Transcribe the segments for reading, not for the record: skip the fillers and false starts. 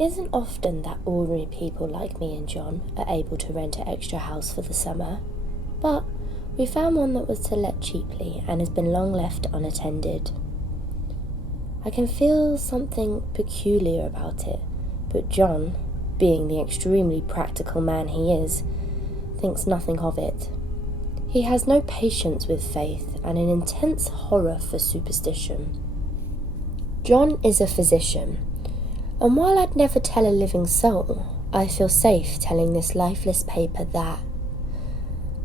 It isn't often that ordinary people like me and John are able to rent an extra house for the summer, but we found one that was to let cheaply and has been long left unattended. I can feel something peculiar about it, but John, being the extremely practical man he is, thinks nothing of it. He has no patience with faith and an intense horror for superstition. John is a physician, and while I'd never tell a living soul, I feel safe telling this lifeless paper that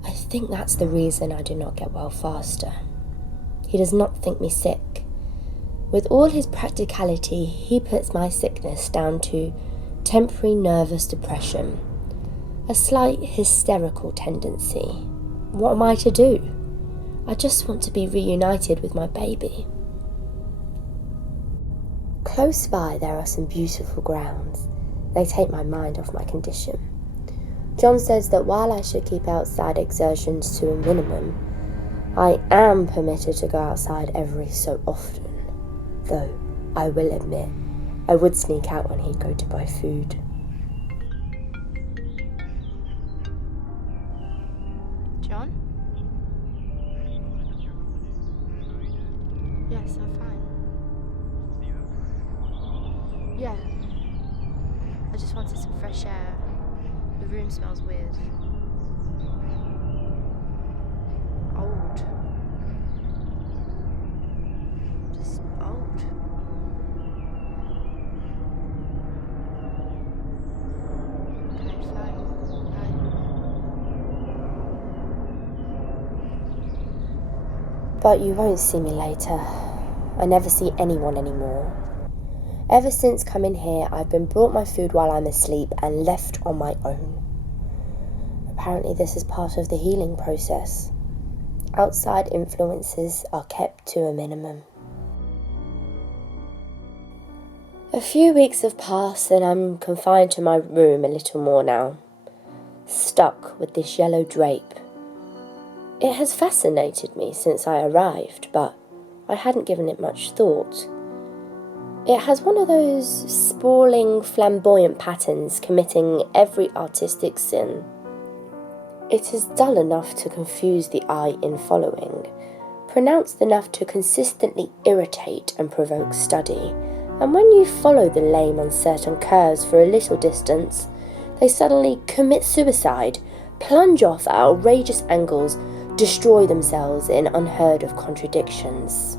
I think that's the reason I do not get well faster. He does not think me sick. With all his practicality, he puts my sickness down to temporary nervous depression, a slight hysterical tendency. What am I to do? I just want to be reunited with my baby. Close by there are some beautiful grounds. They take my mind off my condition. John says that while I should keep outside exertions to a minimum, I am permitted to go outside every so often. Though, I will admit, I would sneak out when he'd go to buy food. John? Yes, I'm fine. Yeah. I just wanted some fresh air. The room smells weird. Old. Just old. Okay, fine. Bye. But you won't see me later. I never see anyone anymore. Ever since coming here, I've been brought my food while I'm asleep and left on my own. Apparently this is part of the healing process. Outside influences are kept to a minimum. A few weeks have passed and I'm confined to my room a little more now, stuck with this yellow drape. It has fascinated me since I arrived, but I hadn't given it much thought. It has one of those sprawling, flamboyant patterns committing every artistic sin. It is dull enough to confuse the eye in following, pronounced enough to consistently irritate and provoke study, and when you follow the lame uncertain curves for a little distance, they suddenly commit suicide, plunge off at outrageous angles, destroy themselves in unheard of contradictions.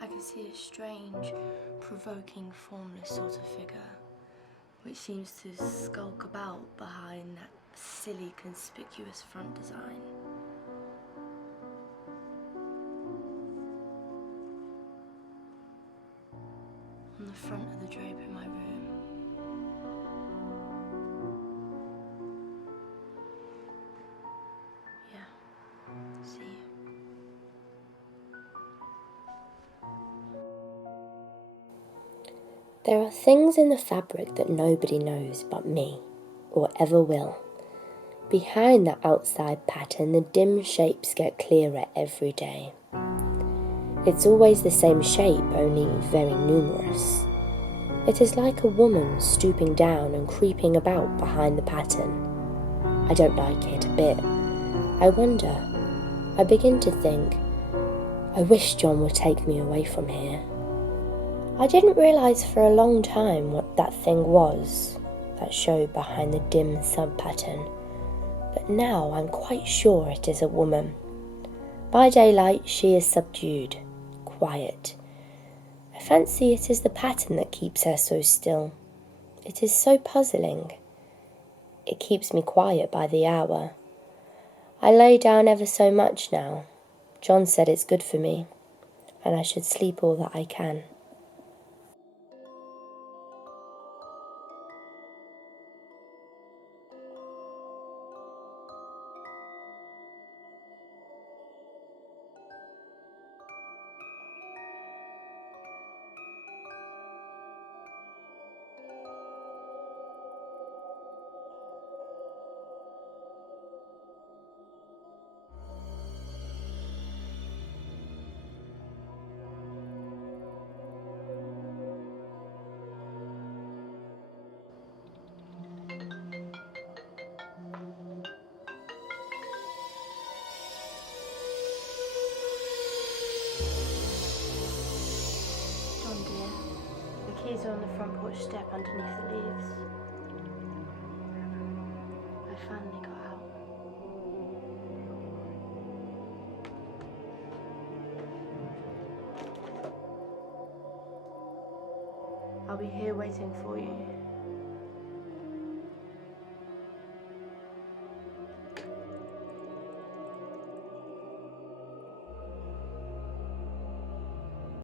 I can see a strange, provoking, formless sort of figure, which seems to skulk about behind that silly, conspicuous front design. On the front of the drape in my room. Yeah, see you. There are things in the fabric that nobody knows but me, or ever will. Behind the outside pattern, the dim shapes get clearer every day. It's always the same shape, only very numerous. It is like a woman stooping down and creeping about behind the pattern. I don't like it a bit. I wonder. I begin to think, I wish John would take me away from here. I didn't realise for a long time what that thing was, that showed behind the dim sub-pattern, but now I'm quite sure it is a woman. By daylight she is subdued, quiet. I fancy it is the pattern that keeps her so still. It is so puzzling. It keeps me quiet by the hour. I lay down ever so much now. John said it's good for me, and I should sleep all that I can. step underneath the leaves. I finally got out. I'll be here waiting for you.